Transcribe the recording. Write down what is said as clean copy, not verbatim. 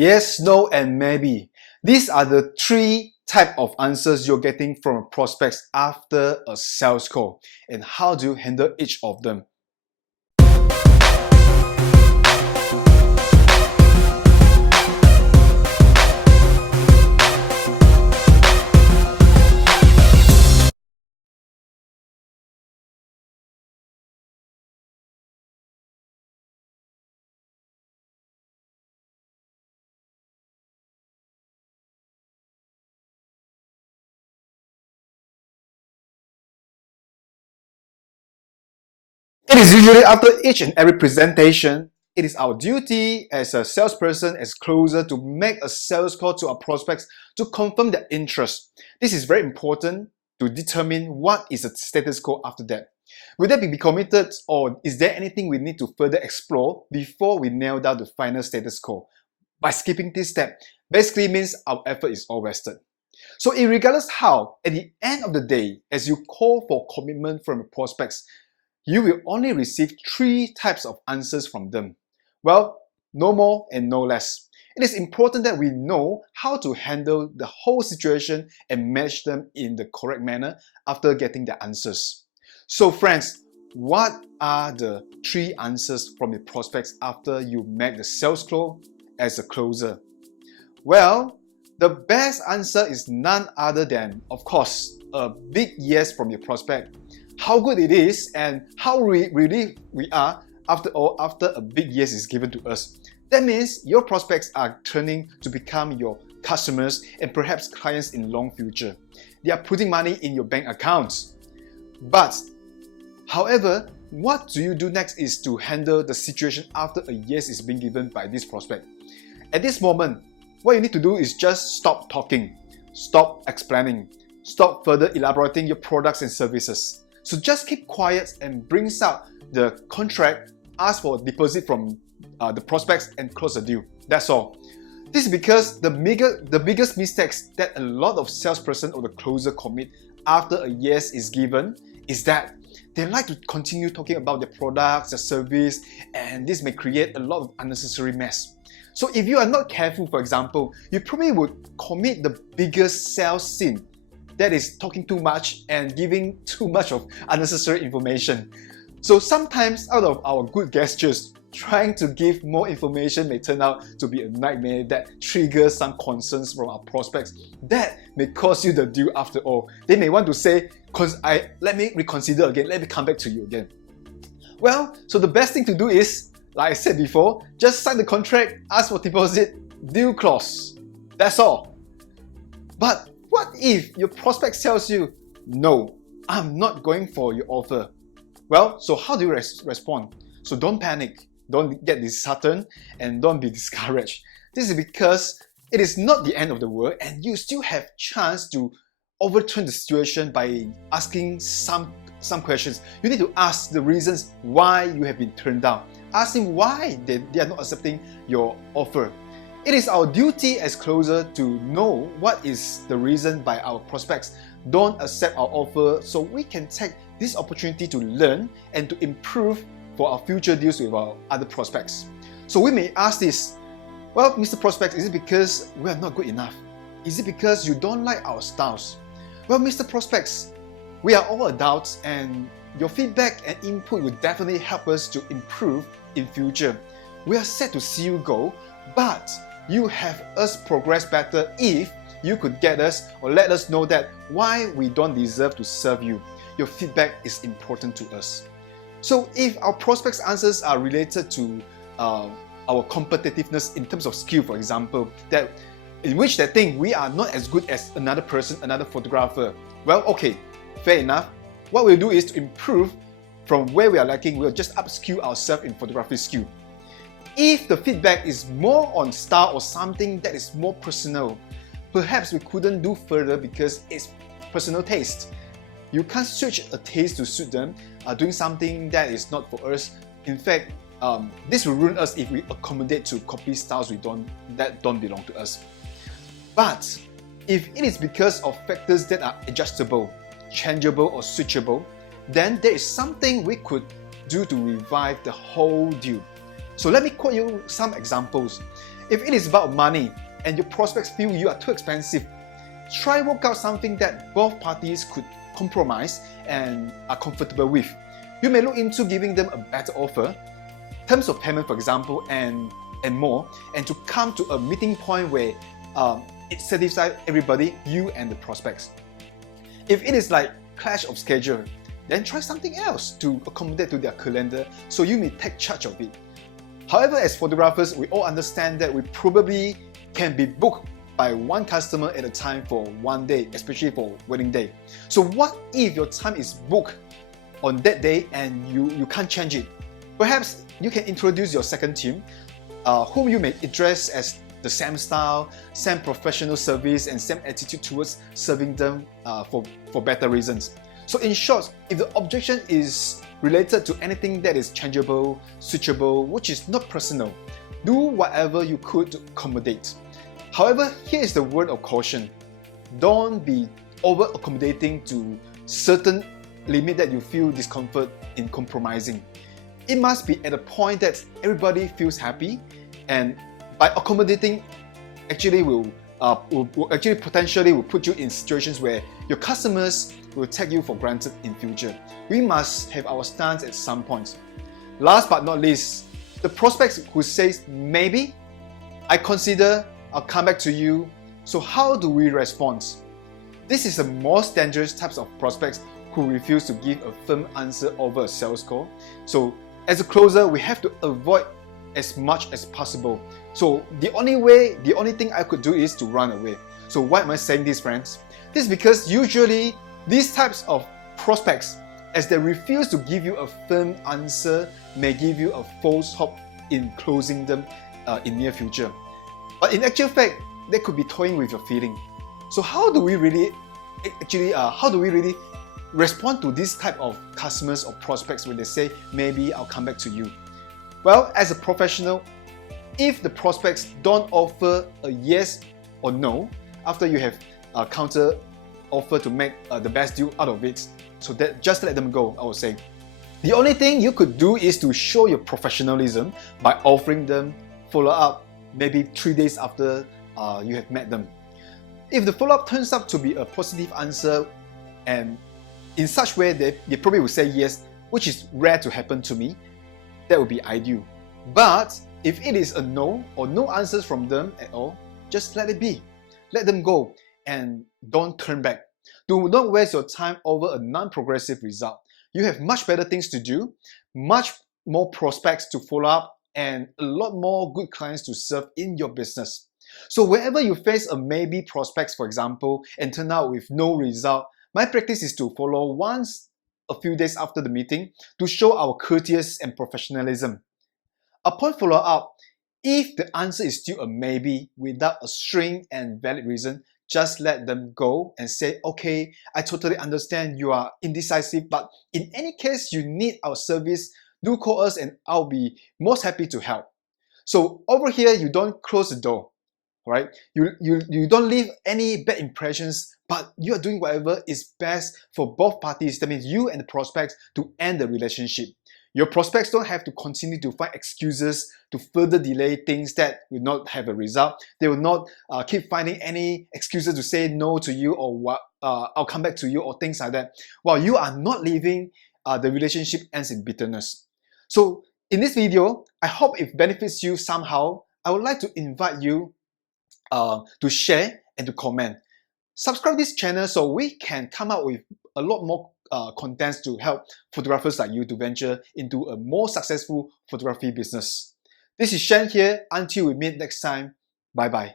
Yes, no, and maybe. These are the three type of answers you're getting from prospects after a sales call. And how do you handle each of them? It is usually after each and every presentation, it is our duty as a salesperson, as closer, to make a sales call to our prospects to confirm their interest. This is very important to determine what is the status quo after that. Will they be committed, or is there anything we need to further explore before we nail down the final status quo? By skipping this step, basically means our effort is all wasted. So regardless how, at the end of the day, as you call for commitment from your prospects, you will only receive three types of answers from them. Well, no more and no less. It is important that we know how to handle the whole situation and manage them in the correct manner after getting the answers. So friends, what are the three answers from your prospects after you make the sales call as a closer? Well, the best answer is none other than, of course, a big yes from your prospect. How good it is and how relieved we are after a big yes is given to us. That means your prospects are turning to become your customers and perhaps clients in long future. They are putting money in your bank accounts. But, however, what do you do next is to handle the situation after a yes is being given by this prospect. At this moment, what you need to do is just stop talking, stop explaining, stop further elaborating your products and services. So just keep quiet and bring out the contract, ask for a deposit from the prospects and close the deal. That's all. This is because the biggest mistakes that a lot of salesperson or the closer commit after a yes is given is that they like to continue talking about their products, their service, and this may create a lot of unnecessary mess. So if you are not careful, for example, you probably would commit the biggest sales sin, that is talking too much and giving too much of unnecessary information. So sometimes out of our good gestures, trying to give more information may turn out to be a nightmare that triggers some concerns from our prospects. That may cost you the deal after all. They may want to say, let me reconsider again, let me come back to you again. Well, so the best thing to do is, like I said before, just sign the contract, ask for deposit, deal close. That's all. But what if your prospect tells you, no, I'm not going for your offer? Well, so how do you respond? So don't panic, don't get disheartened, and don't be discouraged. This is because it is not the end of the world and you still have chance to overturn the situation by asking some questions. You need to ask the reasons why you have been turned down. Ask them why they are not accepting your offer. It is our duty as closer to know what is the reason by our prospects don't accept our offer, so we can take this opportunity to learn and to improve for our future deals with our other prospects. So we may ask this, well, Mr. Prospect, is it because we are not good enough? Is it because you don't like our styles? Well, Mr. Prospects, we are all adults and your feedback and input will definitely help us to improve in future. We are sad to see you go, but you have us progress better if you could get us or let us know that why we don't deserve to serve you. Your feedback is important to us. So if our prospects' answers are related to our competitiveness in terms of skill, for example, that in which they think we are not as good as another person, another photographer, well, okay, fair enough. What we'll do is to improve from where we are lacking. We'll just upskill ourselves in photography skill. If the feedback is more on style or something that is more personal, perhaps we couldn't do further because it's personal taste. You can't switch a taste to suit them, doing something that is not for us. In fact, this will ruin us if we accommodate to copy styles that don't belong to us. But if it is because of factors that are adjustable, changeable or switchable, then there is something we could do to revive the whole deal. So let me quote you some examples. If it is about money and your prospects feel you are too expensive, try work out something that both parties could compromise and are comfortable with. You may look into giving them a better offer, terms of payment for example, and more, and to come to a meeting point where it satisfies everybody, you and the prospects. If it is like clash of schedule, then try something else to accommodate to their calendar so you may take charge of it. However, as photographers, we all understand that we probably can be booked by one customer at a time for one day, especially for wedding day. So what if your time is booked on that day and you can't change it? Perhaps you can introduce your second team, whom you may address as the same style, same professional service, and same attitude towards serving them for better reasons. So in short, if the objection is related to anything that is changeable, switchable, which is not personal, do whatever you could to accommodate. However, here is the word of caution. Don't be over-accommodating to certain limit that you feel discomfort in compromising. It must be at a point that everybody feels happy, and by accommodating actually will potentially put you in situations where your customers will take you for granted in future. We must have our stance at some point. Last but not least, the prospects who says maybe, I consider, I'll come back to you. So how do we respond? This is the most dangerous types of prospects who refuse to give a firm answer over a sales call. So as a closer, we have to avoid as much as possible. So the only thing I could do is to run away. So why am I saying this, friends? This is because usually these types of prospects, as they refuse to give you a firm answer, may give you a false hope in closing them in near future. But in actual fact, they could be toying with your feeling. So how do we really respond to this type of customers or prospects when they say, maybe I'll come back to you? Well, as a professional, if the prospects don't offer a yes or no after you have a counter offer to make the best deal out of it, so that just let them go, I would say. The only thing you could do is to show your professionalism by offering them follow-up maybe 3 days after you have met them. If the follow-up turns out to be a positive answer, and in such way they probably will say yes, which is rare to happen to me, that would be ideal. But if it is a no or no answers from them at all, just let it be. Let them go and don't turn back. Do not waste your time over a non-progressive result. You have much better things to do, much more prospects to follow up, and a lot more good clients to serve in your business. So wherever you face a maybe prospects, for example, and turn out with no result, my practice is to follow once a few days after the meeting to show our courteous and professionalism. Upon follow-up, if the answer is still a maybe without a string and valid reason, just let them go and say, okay, I totally understand you are indecisive, but in any case you need our service, do call us and I'll be most happy to help. So over here, you don't close the door, right? You don't leave any bad impressions, but you are doing whatever is best for both parties. That means you and the prospects to end the relationship. Your prospects don't have to continue to find excuses to further delay things that will not have a result. They will not keep finding any excuses to say no to you or what, I'll come back to you or things like that. While you are not leaving, the relationship ends in bitterness. So in this video, I hope it benefits you somehow. I would like to invite you to share and to comment. Subscribe this channel so we can come up with a lot more contents to help photographers like you to venture into a more successful photography business. This is Shen here. Until we meet next time, bye bye.